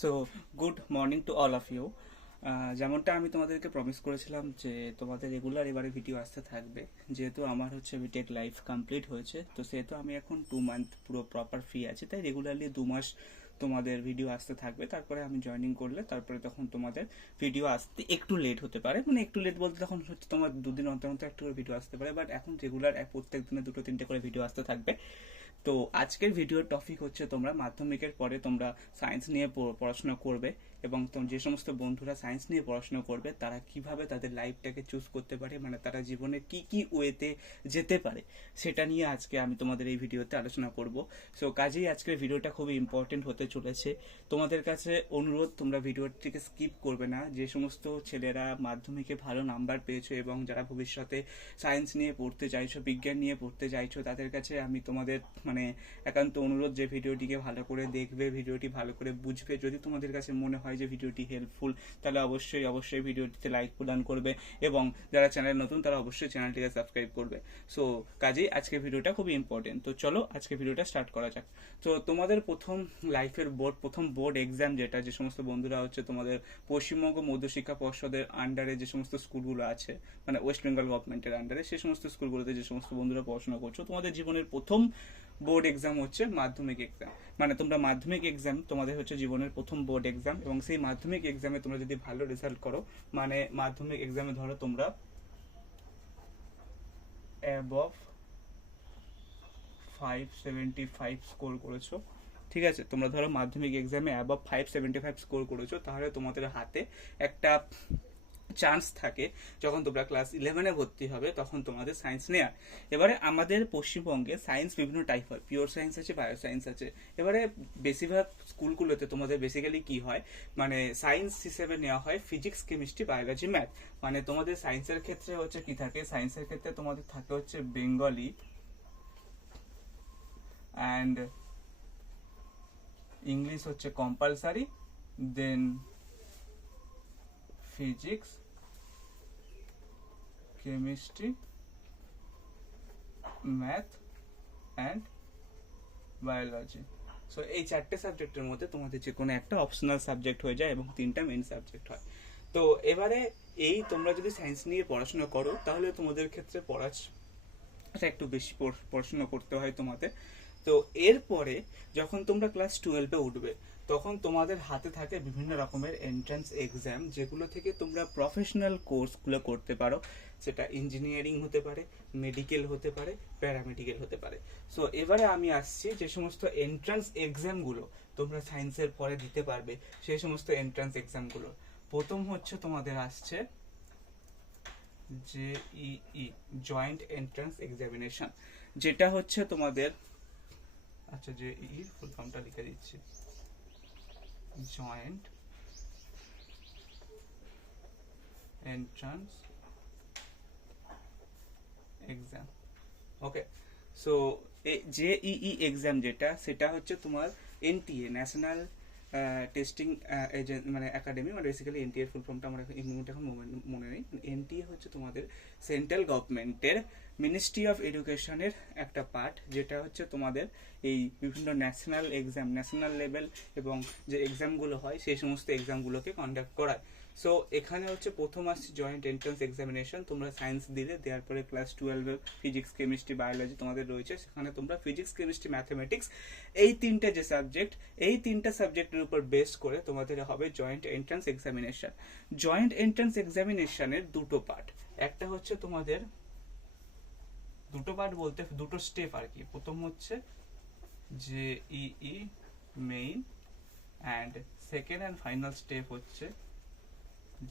So good morning to all of you যেমনটা আমি তোমাদেরকে প্রমিস করেছিলাম যে তোমাদের রেগুলার এবারে ভিডিও আসতে থাকবে, যেহেতু আমার হচ্ছে বিটেক লাইফ কমপ্লিট হয়েছে, তো সেহেতু আমি এখন টু মান্থ পুরো প্রপার ফ্রি আছি, তাই রেগুলারলি দু মাস তোমাদের ভিডিও আসতে থাকবে। তারপরে আমি জয়েনিং করলে, তারপরে তখন তোমাদের ভিডিও আসতে একটু লেট হতে পারে। মানে একটু লেট বলতে তখন হচ্ছে তোমার দুদিন অন্তর অন্তর একটু করে ভিডিও আসতে পারে বাট এখন রেগুলার প্রত্যেক দিনে দুটো তিনটে করে ভিডিও আসতে থাকবে। তো আজকের ভিডিওর টপিক হচ্ছে তোমরা মাধ্যমিকের পরে তোমরা সায়েন্স নিয়ে পড়াশোনা করবে এবং যে সমস্ত বন্ধুরা সায়েন্স নিয়ে পড়াশোনা করবে, তারা কীভাবে তাদের লাইফটাকে চুজ করতে পারে মানে তারা জীবনে কি কি ওয়েতে যেতে পারে, সেটা নিয়ে আজকে আমি তোমাদের এই ভিডিওতে আলোচনা করব। সো কাজেই আজকের ভিডিওটা খুবই ইম্পর্টেন্ট হতে চলেছে। তোমাদের কাছে অনুরোধ, তোমরা ভিডিওটিকে স্কিপ করবে না। যে সমস্ত ছেলেরা মাধ্যমিকে ভালো নাম্বার পেয়েছ এবং যারা ভবিষ্যতে সায়েন্স নিয়ে পড়তে চাইছো, বিজ্ঞান নিয়ে পড়তে চাইছো, তাদের কাছে আমি তোমাদের মানে একান্ত অনুরোধ যে ভিডিওটিকে ভালো করে দেখবে, ভিডিওটি ভালো করে বুঝবে। যদি তোমাদের কাছে মনে হয় যে ভিডিওটি হেল্পফুল তাহলে অবশ্যই অবশ্যই ভিডিওটিতে লাইক প্রদান করবে এবং যারা চ্যানেল নতুন, তারা অবশ্যই চ্যানেলটিকে সাবস্ক্রাইব করবে। সো কাজেই আজকের ভিডিওটা খুবই ইম্পর্টেন্ট তো চলো, আজকে ভিডিওটা স্টার্ট করা যাক। তো তোমাদের প্রথম লাইফের বোর্ড প্রথম বোর্ড এক্সাম যেটা, যে সমস্ত বন্ধুরা হচ্ছে তোমাদের পশ্চিমবঙ্গ মধ্যশিক্ষা পর্ষদের আন্ডারে যে সমস্ত স্কুলগুলো আছে মানে ওয়েস্ট বেঙ্গল গভর্নমেন্টের আন্ডারে সেই সমস্ত স্কুলগুলোতে যে সমস্ত বন্ধুরা পড়াশোনা করছ, তোমাদের জীবনের প্রথম বোর্ড এক্সাম হচ্ছে মাধ্যমিক এক্সাম। মানে তোমরা মাধ্যমিক এক্সাম তোমাদের হচ্ছে জীবনের প্রথম বোর্ড এক্সাম এবং সেই মাধ্যমিক এক্সামে তোমরা যদি ভালো রেজাল্ট করো মানে মাধ্যমিক এক্সামে ধরো তোমরা above five seventy five score করেছ, ঠিক আছে? তোমরা ধরো মাধ্যমিক এক্সামে above five seventy five score করেছ, তাহলে তোমাদের হাতে একটা চান্স থাকে, যখন তোমরা ক্লাস ইলেভেনে ভর্তি হবে, তখন তোমাদের সায়েন্স নেওয়ার এবারে আমাদের পশ্চিমবঙ্গে সায়েন্স বিভিন্ন টাইপ হয়। পিওর সায়েন্স আছে বায়ো সায়েন্স আছে। এবারে বেশিরভাগ স্কুলগুলোতে তোমাদের বেসিক্যালি কি হয়? মানে সায়েন্স হিসেবে নেওয়া হয় ফিজিক্স কেমিস্ট্রি বায়োলজি ম্যাথ মানে তোমাদের সায়েন্সের ক্ষেত্রে হচ্ছে কি থাকে? সায়েন্সের ক্ষেত্রে তোমাদের থাকে হচ্ছে বেঙ্গলি অ্যান্ড ইংলিশ হচ্ছে compulsory then physics chemistry, math and biology. So এই চারটে সাবজেক্টের মধ্যে তোমাদের যে কোনো একটা অপশনাল সাবজেক্ট হয়ে যায় এবং তিনটা মেন সাবজেক্ট হয়। তো এবারে এই তোমরা যদি সায়েন্স নিয়ে পড়াশোনা করো, তাহলে তোমাদের ক্ষেত্রে পড়া একটু বেশি পড়- পড়াশোনা করতে হয় তোমাদের। তো এরপরে যখন তোমরা ক্লাস টুয়েলভে উঠবে তখন তোমাদের হাতে থাকে বিভিন্ন রকমের এন্ট্রান্স এক্সাম যেগুলো থেকে তোমরা প্রফেশনাল কোর্সগুলো করতে পারো। সেটা ইঞ্জিনিয়ারিং হতে পারে মেডিকেল হতে পারে প্যারামেডিকেল হতে পারে। সো এবারে আমি আসছি যে সমস্ত এন্ট্রান্স এক্সামগুলো তোমরা সায়েন্সের পরে দিতে পারবে সেই সমস্ত এন্ট্রান্স এক্সামগুলো প্রথম হচ্ছে তোমাদের আসছে জেইই জয়েন্ট এন্ট্রান্স এক্সামিনেশন যেটা হচ্ছে তোমাদের আচ্ছা জেইই ফুল ফর্মটা লিখে দিচ্ছি। Joint entrance exam okay so JEE exam যেটা সেটা হচ্ছে তোমার এনটিএ ন্যাশনাল টেস্টিং এজেন্ট মানে একাডেমি মানে বেসিক্যালি এনটিএ ফুল ফর্মটা আমার এখন এই মুহূর্তে এখন মনে- নেই। এনটিএ হচ্ছে তোমাদের সেন্ট্রাল গভর্নমেন্টের মিনিস্ট্রি অফ এডুকেশনের একটা পার্ট যেটা হচ্ছে তোমাদের এই বিভিন্ন ন্যাশনাল এক্সাম ন্যাশনাল লেভেল এবং যে এক্সামগুলো হয়, সেই সমস্ত এক্সামগুলোকে কন্ডাক্ট করায়। সো এখানে হচ্ছে প্রথম আসছে জয়েন্ট এন্ট্রান্স এক্সামিনেশন তোমরা সায়েন্স দিলে, দেওয়ার পরে ক্লাস টুয়েলভে ফিজিক্স কেমিস্ট্রি বায়োলজি তোমাদের রয়েছে। সেখানে তোমরা ফিজিক্স কেমিস্ট্রি ম্যাথমেটিক্স এই তিনটে যে সাবজেক্ট এই তিনটে সাবজেক্টের উপর বেস করে তোমাদের হবে joint entrance examination joint entrance এক্সামিনেশনের দুটো পার্ট একটা হচ্ছে তোমাদের, দুটো পার্ট বলতে, দুটো স্টেপ আর কি। প্রথম হচ্ছে যে ই main and second and final step হচ্ছে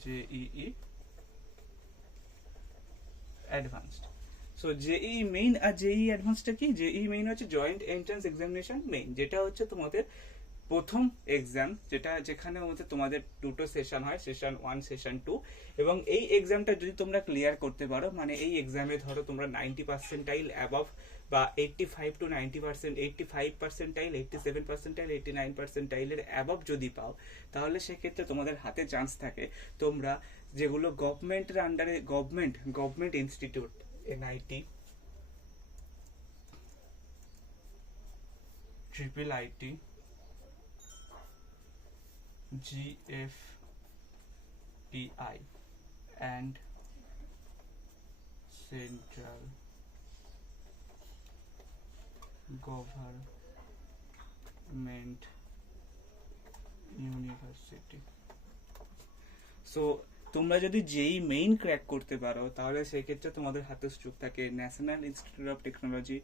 JEE advanced so JEE main আর জেই অ্যাডভান্সটা কি? জেই মেইন হচ্ছে জয়েন্ট এন্ট্রান্স এক্সামিনেশন মেইন যেটা হচ্ছে তোমাদের প্রথম এক্সাম যেটা যেখানে মধ্যে তোমাদের দুটো সেশন হয় সেশন ওয়ান সেশন টু এবং এই এক্সামটা যদি তোমরা ক্লিয়ার করতে পারো মানে এই এক্সামে ধরো তোমরা নাইনটি পার্সেন্টাইল অ্যাবভ বা eighty five to ninety percent eighty five percentile eighty seven percentile eighty nine পার্সেন্টাইলের above যদি পাও, তাহলে সেক্ষেত্রে তোমাদের হাতে চান্স থাকে। তোমরা যেগুলো গভর্নমেন্টের আন্ডারে government government institute NIT triple IT GFTI and Central Government University. So তোমরা যদি যেই মেইন ক্র্যাক করতে পারো, তাহলে সেক্ষেত্রে তোমাদের হাতে সুযোগ থাকে national institute of technology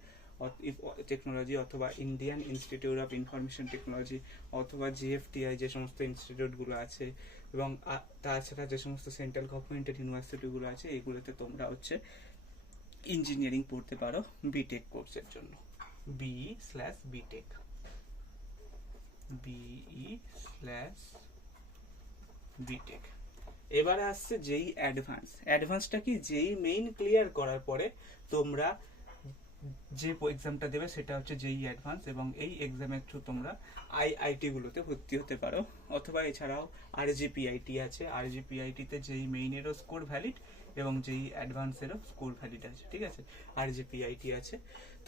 technology অথবা Indian institute of information technology অথবা জিএফটিআই যে সমস্ত ইনস্টিটিউটগুলো আছে এবং তাছাড়া যে সমস্ত সেন্ট্রাল গভর্নমেন্টের ইউনিভার্সিটিগুলো আছে, এগুলোতে তোমরা হচ্ছে ইঞ্জিনিয়ারিং পড়তে পারো বিটেক কোর্সের জন্য। BE slash BTech BE slash BTech এবারে আসছে যেই অ্যাডভান্স অ্যাডভান্সটা কি? যেই মেইন ক্লিয়ার করার পরে তোমরা যে এক্সামটা দেবে সেটা হচ্ছে যেই অ্যাডভান্স এবং এই এক্সামের থ্রু তোমরা আইআইটিগুলোতে ভর্তি হতে পারো। অথবা এছাড়াও আরজিপিআইটি আছে। আরজিপিআইটিতে যেই মেইনেরও স্কোর ভ্যালিড এবং যেই অ্যাডভান্সেরও স্কোর ভ্যালিড আছে, ঠিক আছে? আরজিপিআইটি আছে।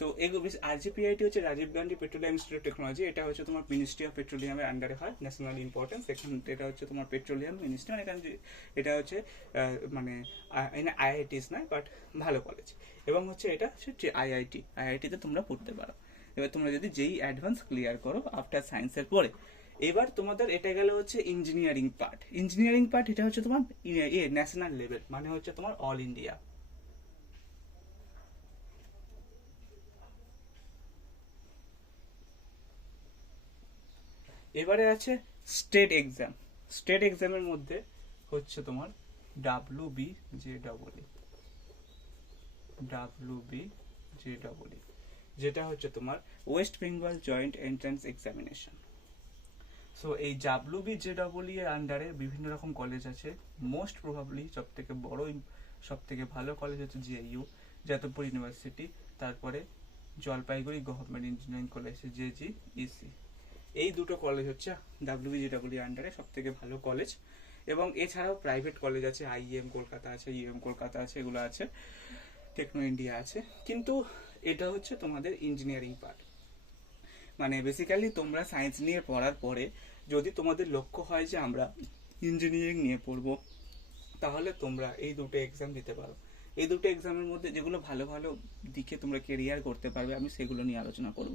তো এগুলো আরজিপিআইটি হচ্ছে Rajiv Gandhi petroleum institute technology এটা হচ্ছে তোমার মিনিস্ট্রি অফ পেট্রোলিয়ামের আন্ডারে হয় ন্যাশনাল ইম্পর্টেন্স এখানে এটা হচ্ছে তোমার পেট্রোলিয়াম মিনিস্ট্রি মানে এখানে যে- এটা হচ্ছে মানে আইআইটিস নয় বাট ভালো কলেজ এবং হচ্ছে এটা হচ্ছে আইআইটি আইআইটিতে তোমরা পড়তে পারো। এবার তোমরা যদি যেই অ্যাডভান্স ক্লিয়ার করো আফটার সায়েন্সের পরে এবার তোমাদের এটা গেল হচ্ছে ইঞ্জিনিয়ারিং পার্ট ইঞ্জিনিয়ারিং পার্ট এটা হচ্ছে তোমার ইয়ে ন্যাশনাল লেভেল মানে হচ্ছে তোমার অল ইন্ডিয়া এবারে আছে স্টেট এক্সাম স্টেট এক্সামের মধ্যে হচ্ছে তোমার W B J double W B J double যেটা হচ্ছে তোমার West Bengal joint entrance examination so এই ডাব্লিউ বি জে ডবল এর আন্ডারে বিভিন্ন রকম কলেজ আছে। মোস্ট প্রভাবলি সব থেকে বড় সব থেকে ভালো কলেজ হচ্ছে জেইউ যাদবপুর ইউনিভার্সিটি তারপরে Jalpaiguri government engineering college JG EC এই দুটো কলেজ হচ্ছে ডাব্লিউবিজিডাব্লিউ আন্ডারে সব থেকে ভালো কলেজ এবং এছাড়াও প্রাইভেট কলেজ আছে আইএম কলকাতা আছে ইউএম কলকাতা আছে, এগুলো আছে। টেকনো ইন্ডিয়া আছে। কিন্তু এটা হচ্ছে তোমাদের ইঞ্জিনিয়ারিং পার্ট মানে বেসিক্যালি তোমরা সায়েন্স নিয়ে পড়ার পরে যদি তোমাদের লক্ষ্য হয় যে আমরা ইঞ্জিনিয়ারিং নিয়ে পড়ব, তাহলে তোমরা এই দুটো এক্সাম দিতে পারো। এই দুটো এক্সামের মধ্যে যেগুলো ভালো ভালো দিকে তোমরা কেরিয়ার করতে পারবে, আমি সেগুলো নিয়ে আলোচনা করব।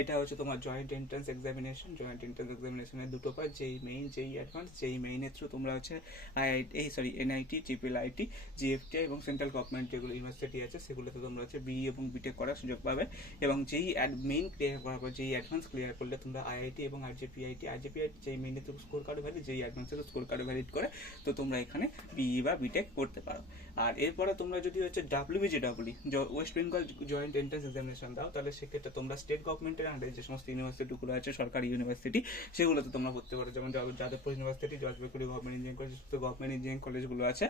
এটা হচ্ছে তোমার joint entrance examination joint entrance এক্সামিনেশনের দুটো পার্ট যেই মেইন যেই অ্যাডভান্স যেই মেইনের থ্রু তোমরা হচ্ছে আইআইটি এই sorry NIT triple IT GFTI এবং সেন্ট্রাল গভর্নমেন্ট যেগুলো ইউনিভার্সিটি আছে, সেগুলোতে তোমরা হচ্ছে বিই এবং বিটেক করার সুযোগ পাবে। এবং যেই মেইন ক্লিয়ার করার পর যেই অ্যাডভান্স ক্লিয়ার করলে তোমরা আইআইটি এবং আরজিপিআইটি আরজিপিআইটি যেই মেইনের থ্রু স্কোর কার্ড ভ্যালিড যেই অ্যাডভান্সের স্কোর কার্ড ভ্যালিড করে, তো তোমরা এখানে বিই বা বিটেক করতে পারো। আর এরপরে তোমরা যদি হচ্ছে WBJ W West Bengal joint entrance examination দাও, তাহলে সেক্ষেত্রে তোমরা স্টেট গভর্নমেন্টের আন্ডারে যে সমস্ত ইউনিভার্সিটিগুলো আছে, সরকারি ইউনিভার্সিটি সেগুলোতে তোমরা পড়তে পারো যেমন যাদব- Jadavpur university জজবেকুড়ি government engineering college government engineering কলেজগুলো আছে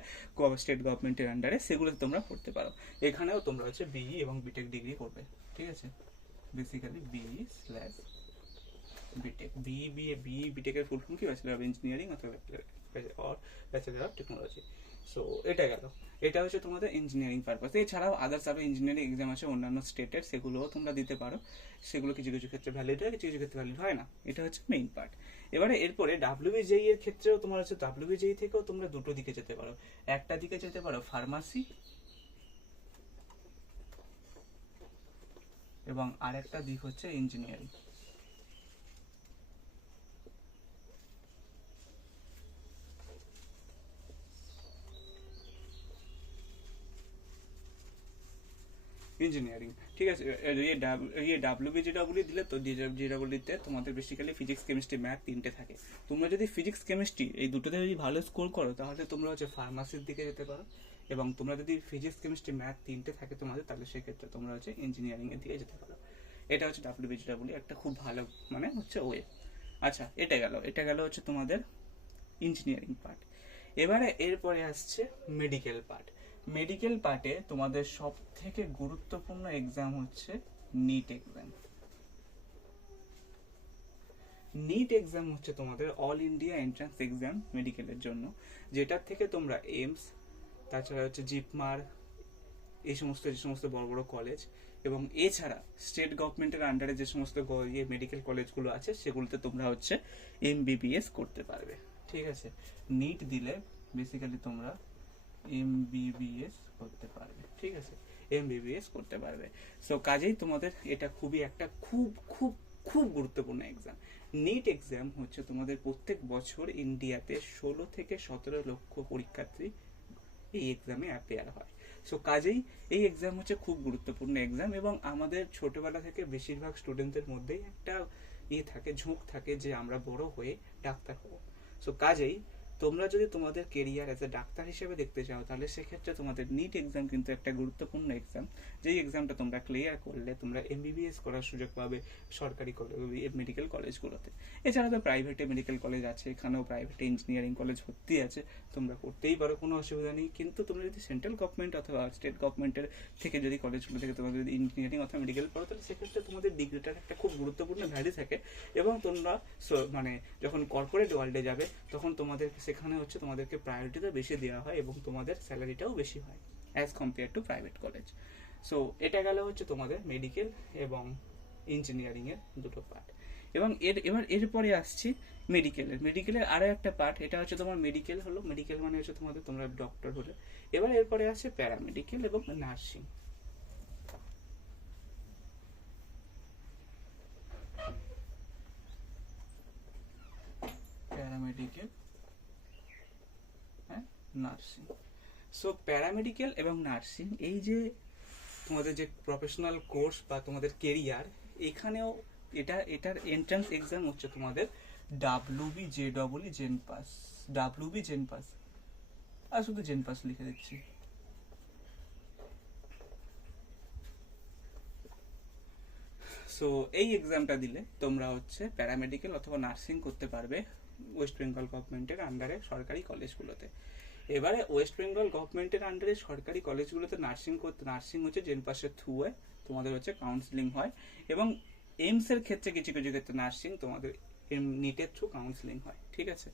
স্টেট গভর্নমেন্টের আন্ডারে সেগুলোতে তোমরা পড়তে পারো। এখানেও তোমরা হচ্ছে বিই এবং বিটেক ডিগ্রি করবে, ঠিক আছে? Basically BE slash BTech BE BA BE বিটেকের full form কি? ব্যাচেলার অফ ইঞ্জিনিয়ারিং অথবা ব্যাচেলার অফ টেকনোলজি সো এটা গেল। এটা হচ্ছে তোমাদের ইঞ্জিনিয়ারিং পারপাস এছাড়াও আদার্স আরও ইঞ্জিনিয়ারিং এক্সাম আছে, অন্যান্য স্টেটের সেগুলোও তোমরা দিতে পারো। সেগুলো কিছু কিছু ক্ষেত্রে ভ্যালিড হয়, কিছু কিছু ক্ষেত্রে ভ্যালিড হয় না। এটা হচ্ছে মেইন পার্ট এবারে এরপরে ডাব্লিউবিজেই এর ক্ষেত্রেও তোমার হচ্ছে ডাব্লিউবিজেই থেকেও তোমরা দুটো দিকে যেতে পারো। একটা দিকে যেতে পারো ফার্মাসি এবং আরেকটা দিক হচ্ছে ইঞ্জিনিয়ারিং ইঞ্জিনিয়ারিং, ঠিক আছে? ইয়ে ডাব- ইয়ে ডাব্লিউবিজিডাব্লিউ দিলে তো জিডাব্লিউতে তোমাদের বেসিক্যালি ফিজিক্স কেমিস্ট্রি ম্যাথ তিনটে থাকে। তোমরা যদি ফিজিক্স কেমিস্ট্রি এই দুটোতে যদি ভালো স্কোর করো, তাহলে তোমরা হচ্ছে ফার্মাসির দিকে যেতে পারো। এবং তোমরা যদি ফিজিক্স কেমিস্ট্রি ম্যাথ তিনটে থাকে তোমাদের, তাহলে সেক্ষেত্রে তোমরা হচ্ছে ইঞ্জিনিয়ারিংয়ের দিকে যেতে পারো। এটা হচ্ছে ডাব্লিউবিজিডাব্লিউ একটা খুব ভালো মানে হচ্ছে ওয়ে। আচ্ছা এটা গেল এটা গেল হচ্ছে তোমাদের ইঞ্জিনিয়ারিং পার্ট এবারে এরপরে আসছে মেডিকেল পার্ট মেডিকেল পার্টে তোমাদের সব থেকে গুরুত্বপূর্ণ এক্সাম হচ্ছে নিট এক্সাম নিট এক্সাম হচ্ছে তোমাদের অল ইন্ডিয়া এন্ট্রান্স এক্সাম মেডিকেলের জন্য, যেটার থেকে তোমরা এইমস তাছাড়া হচ্ছে জিপমার এই সমস্ত, যে সমস্ত বড় বড় কলেজ এবং এছাড়া স্টেট গভর্নমেন্টের আন্ডারে যে সমস্ত ইয়ে মেডিকেল কলেজগুলো আছে, সেগুলোতে তোমরা হচ্ছে এমবিবিএস করতে পারবে। ঠিক আছে? নিট দিলে বেসিক্যালি তোমরা এমবিবিএস করতে পারবে। ঠিক আছে? এমবিবিএস করতে পারবে। সো কাজেই তোমাদের এটা খুবই একটা খুব খুব খুব গুরুত্বপূর্ণ এক্সাম নিট এক্সাম হচ্ছে তোমাদের প্রত্যেক বছর ইন্ডিয়াতে ষোলো থেকে সতেরো লক্ষ পরীক্ষার্থী এই এক্সামে অ্যাপেয়ার হয়। সো কাজেই এই এক্সাম হচ্ছে খুব গুরুত্বপূর্ণ এক্সাম এবং আমাদের ছোটবেলা থেকে বেশিরভাগ স্টুডেন্টদের মধ্যেই একটা ইয়ে থাকে, ঝোঁক থাকে যে আমরা বড় হয়ে ডাক্তার হব। সো কাজেই তোমরা যদি তোমাদের কেরিয়ার অ্যাজ এ ডাক্তার হিসেবে দেখতে চাও, তাহলে সেক্ষেত্রে তোমাদের নিট এক্সাম কিন্তু একটা গুরুত্বপূর্ণ এক্সাম যেই এক্সামটা তোমরা ক্লিয়ার করলে, তোমরা এমবিবিএস করার সুযোগ পাবে সরকারি মেডিকেল কলেজগুলোতে এছাড়া তো প্রাইভেটে মেডিকেল কলেজ আছে, এখানেও প্রাইভেটে ইঞ্জিনিয়ারিং কলেজ ভর্তি আছে, তোমরা করতেই পারো, কোনো অসুবিধা নেই। কিন্তু তোমরা যদি সেন্ট্রাল গভর্নমেন্ট অথবা স্টেট গভর্নমেন্টের থেকে যদি কলেজগুলো থেকে তোমরা যদি ইঞ্জিনিয়ারিং অথবা মেডিকেল পড়ো, তাহলে সেক্ষেত্রে তোমাদের ডিগ্রিটার একটা খুব গুরুত্বপূর্ণ ভ্যালু থাকে। এবং তোমরা মানে যখন কর্পোরেট ওয়ার্ল্ডে যাবে, তখন তোমাদের সেখানে হচ্ছে তোমাদেরকে প্রায়োরিটিটা বেশি দেওয়া হয় এবং তোমাদের স্যালারিটাও বেশি হয় as compare to private college so এটা গেল হচ্ছে তোমাদের মেডিকেল এবং ইঞ্জিনিয়ারিংয়ের দুটো পার্ট এবং এর, এবার এরপরে আসছি মেডিকেলের মেডিকেলের আরও একটা পার্ট এটা হচ্ছে তোমার মেডিকেল হলো মেডিকেল মানে হচ্ছে তোমাদের, তোমরা ডক্টর হলে। এবার এরপরে আছে প্যারামেডিকেল এবং nursing paramedical nursing. So paramedical এবং নার্সিং, এই যে তোমাদের যে প্রফেশনাল কোর্স বা তোমাদের কেরিয়ার এখানেও এটা, এটার এন্ট্রান্স এক্সাম হচ্ছে তোমাদের WB J double JENPAS WB JENPAS আর শুধু জেন পাস লিখে দিচ্ছি। সো এই এক্সামটা দিলে তোমরা হচ্ছে প্যারামেডিক্যাল অথবা নার্সিং করতে পারবে ওয়েস্ট বেঙ্গল গভর্নমেন্টের আন্ডারে সরকারি কলেজগুলোতে এবারে ওয়েস্ট বেঙ্গল গভর্নমেন্টের আন্ডারে সরকারি কলেজগুলোতে নার্সিং করতে নার্সিং হচ্ছে জেন পাসের থ্রুয়ে তোমাদের হচ্ছে কাউন্সিলিং হয় এবং এইমস এর ক্ষেত্রে কিছু কিছু ক্ষেত্রে নার্সিং তোমাদের নিটের থ্রু কাউন্সিলিং হয়, ঠিক আছে?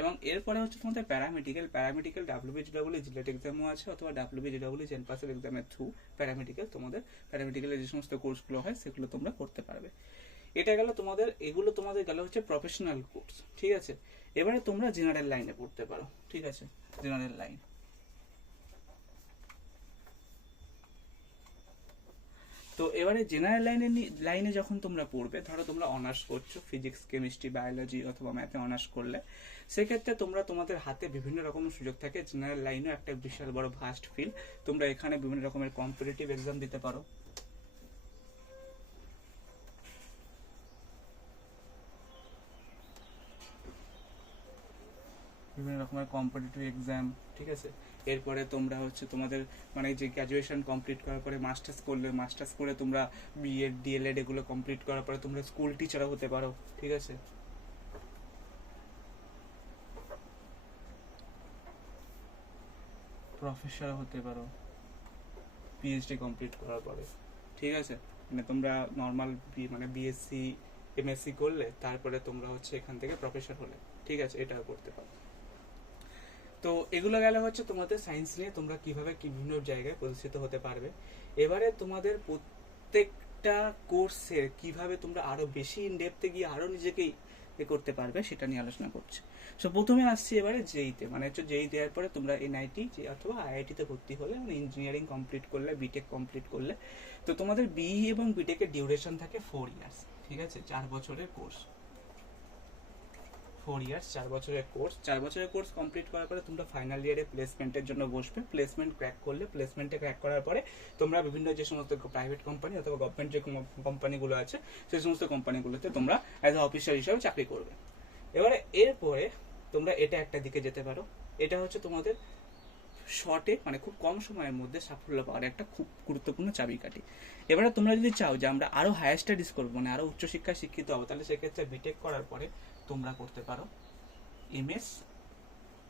এবং এরপরে হচ্ছে তোমাদের প্যারামেডিক্যাল প্যারামেডিক্যাল ডাব্লিউবিজি ডাব্লিউ জিলেট এক্সামও আছে অথবা ডাব্লিউবিজি ডাব্লিউ জেন পাসের এক্সামের থ্রু প্যারামেডিক্যাল তোমাদের প্যারামেডিক্যালের যে সমস্ত কোর্সগুলো হয় সেগুলো তোমরা করতে পারবে। এটা গেল তোমাদের, এগুলো তোমাদের গেল হচ্ছে প্রফেশনাল কোর্স ঠিক আছে? এবারে তোমরা জেনারেল লাইনে পড়তে পারো, ঠিক আছে? জেনারেল লাইন তো এবারে জেনারেল লাইনে লাইনে যখন তোমরা পড়বে, ধরো তোমরা অনার্স করছ ফিজিক্স কেমিস্ট্রি বায়োলজি অথবা ম্যাথে অনার্স করলে, সেক্ষেত্রে তোমরা তোমাদের হাতে বিভিন্ন রকমের সুযোগ থাকে। জেনারেল লাইনেও একটা বিশাল বড় ভাস্ট ফিল্ড তোমরা এখানে বিভিন্ন রকমের কম্পিটিটিভ এক্সাম দিতে পারো। বিভিন্ন রকমের কম্পিটিটিভ এক্সাম ঠিক আছে? এরপরে তোমরা হচ্ছে তোমাদের মানে যে গ্র্যাজুয়েশন কমপ্লিট করার পরে মাস্টার্স করলে মাস্টার্স করে তোমরা বিএড ডিএলএড এগুলো কমপ্লিট করার পরে তোমরা স্কুল টিচারও হতে পারো, ঠিক আছে? প্রফেসর হতে পারো পিএইচডি কমপ্লিট করার পরে, ঠিক আছে? মানে তোমরা নর্মাল মানে বিএসসি এমএসসি করলে, তারপরে তোমরা হচ্ছে এখান থেকে প্রফেসর হলে, ঠিক আছে? এটাও করতে পারো। তো এগুলো গেলে হচ্ছে তোমাদের সায়েন্স নিয়ে তোমরা কীভাবে বিভিন্ন জায়গায় প্রতিষ্ঠিত হতে পারবে। এবারে তোমাদের প্রত্যেকটা কোর্সের কীভাবে তোমরা আরও বেশি ইন ডেপথে গিয়ে আরও নিজেকে করতে পারবে সেটা নিয়ে আলোচনা করছে। সো প্রথমে আসছি এবারে জেইতে মানে হচ্ছে জেই দেওয়ার পরে তোমরা এনআইটি যে অথবা আইআইটিতে ভর্তি হলে মানে ইঞ্জিনিয়ারিং কমপ্লিট করলে বিটেক কমপ্লিট করলে। তো তোমাদের বিই এবং বিটেকের ডিউরেশন থাকে ফোর ইয়ার্স ঠিক আছে? চার বছরের কোর্স ফোর ইয়ার্স চার বছরের কোর্স চার বছরের কোর্স কমপ্লিট করার পরে তোমরা ফাইনাল ইয়ারে প্লেসমেন্টের জন্য বসবে। প্লেসমেন্ট ক্র্যাক করলে প্লেসমেন্টে ক্র্যাক করার পরে তোমরা বিভিন্ন যে সমস্ত প্রাইভেট কোম্পানি অথবা গভর্নমেন্ট যে কোম্পানিগুলো আছে সেই সমস্ত কোম্পানিগুলোতে তোমরা অ্যাজ এ অফিসার হিসাবে চাকরি করবে। এবারে এরপরে তোমরা এটা একটা দিকে যেতে পারো। এটা হচ্ছে তোমাদের শর্টে মানে খুব কম সময়ের মধ্যে সাফল্য পাওয়ার একটা খুব গুরুত্বপূর্ণ চাবিকাঠি। এবারে তোমরা যদি চাও যে আমরা আরও হায়ার স্টাডিজ করব মানে আরও উচ্চশিক্ষায় শিক্ষিত হব, তাহলে সেক্ষেত্রে বিটেক করার পরে তোমরা করতে পারো। এমএস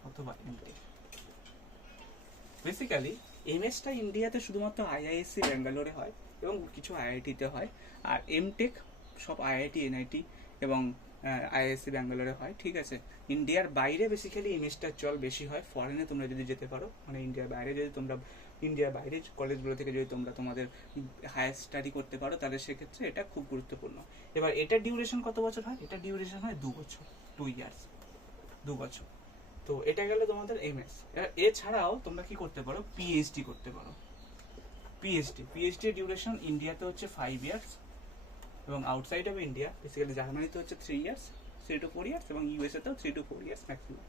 অথবা এমটেক বেসিক্যালি এমএসটা ইন্ডিয়াতে শুধুমাত্র আইআইএসসি ব্যাঙ্গালোরে হয় এবং কিছু আইআইটিতে হয়। আর এমটেক সব আইআইটি, এনআইটি এবং আইআইএসসি ব্যাঙ্গালোরে হয়, ঠিক আছে? ইন্ডিয়ার বাইরে বেসিক্যালি এমএসটার চল বেশি হয়। ফরেনে তোমরা যদি যেতে পারো মানে ইন্ডিয়ার বাইরে যদি তোমরা ইন্ডিয়ার বাইরে কলেজগুলো থেকে যদি তোমরা তোমাদের হায়ার স্টাডি করতে পারো, তাহলে সেক্ষেত্রে এটা খুব গুরুত্বপূর্ণ। এবার এটার ডিউরেশন কত বছর হয়? এটা ডিউরেশন হয় দু বছর টু ইয়ার্স দু বছর। তো এটা গেলে তোমাদের এমএস এছাড়াও তোমরা কি করতে পারো? পিএইচডি করতে পারো। পিএইচডি পিএইচডি ডিউরেশন ইন্ডিয়াতে হচ্ছে ফাইভ ইয়ার্স এবং আউটসাইড অফ ইন্ডিয়া বেসিক্যালি জার্মানিতে হচ্ছে three years three to four years এবং ইউএসএতেও three to four years maximum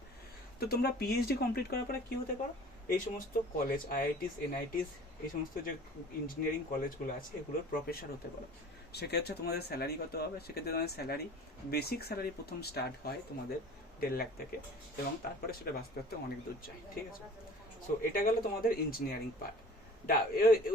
তো তোমরা পিএইচডি কমপ্লিট করার পরে কি হতে পারো? এই সমস্ত কলেজ আইআইটিস এনআইটিস এই সমস্ত যে ইঞ্জিনিয়ারিং কলেজগুলো আছে, এগুলোর প্রফেসর হতে পারো। সেক্ষেত্রে তোমাদের স্যালারি কত হবে? সেক্ষেত্রে তোমাদের স্যালারি বেসিক স্যালারি প্রথম স্টার্ট হয় তোমাদের দেড় লাখ থেকে, এবং তারপরে সেটা বাস্তবতে অনেক দূর যায়, ঠিক আছে? সো এটা গেল তোমাদের ইঞ্জিনিয়ারিং পার্ট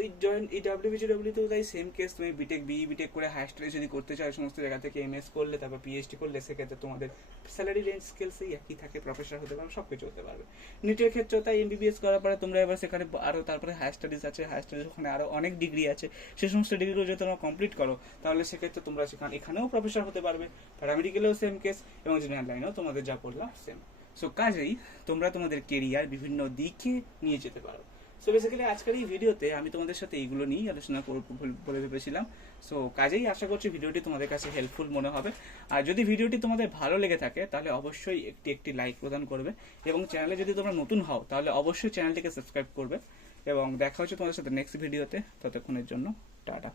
ওই জয়েন্ট এই ডাব্লিউবিজি ডাব্লিউতেও তাই সেম কেস তুমি বিটেক বিই বিটেক করে হায়ার স্টাডি যদি করতে চাও, সমস্ত জায়গা থেকে এমএস করলে, তারপর পিএইচডি করলে, সেক্ষেত্রে তোমাদের স্যালারি রেঞ্জ স্কেলসই একই থাকে প্রফেসর হতে পারবে সব কিছু হতে পারবে। নিটের ক্ষেত্রেও তাই এমবিবিএস করার পরে তোমরা এবার সেখানে আরও তারপরে হায়ার স্টাডিজ আছে হায়ার স্টাডিজ ওখানে আরও অনেক ডিগ্রি আছে সেই সমস্ত ডিগ্রিগুলো যদি তোমরা কমপ্লিট করো, তাহলে সেক্ষেত্রে তোমরা সেখানে, এখানেও প্রফেসর হতে পারবে প্যারামেডিক্যালেও সেম কেস এবং জেনারেল লাইনেও তোমাদের যা পড়লাম সেম সো কাজেই তোমরা তোমাদের কেরিয়ার বিভিন্ন দিকে নিয়ে যেতে পারো। সো বেসিক্যালি আজকের এই ভিডিওতে আমি তোমাদের সাথে এইগুলো নিয়েই আলোচনা করব বলে ভেবেছিলাম। সো কাজেই আশা করছি ভিডিওটি তোমাদের কাছে হেল্পফুল মনে হবে। আর যদি ভিডিওটি তোমাদের ভালো লেগে থাকে, তাহলে অবশ্যই একটি একটি লাইক প্রদান করবে। এবং চ্যানেলে যদি তোমরা নতুন হও, তাহলে অবশ্যই চ্যানেলটিকে সাবস্ক্রাইব করবে। এবং দেখা হচ্ছে তোমাদের সাথে নেক্সট ভিডিওতে। ততক্ষণের জন্য, টাটা।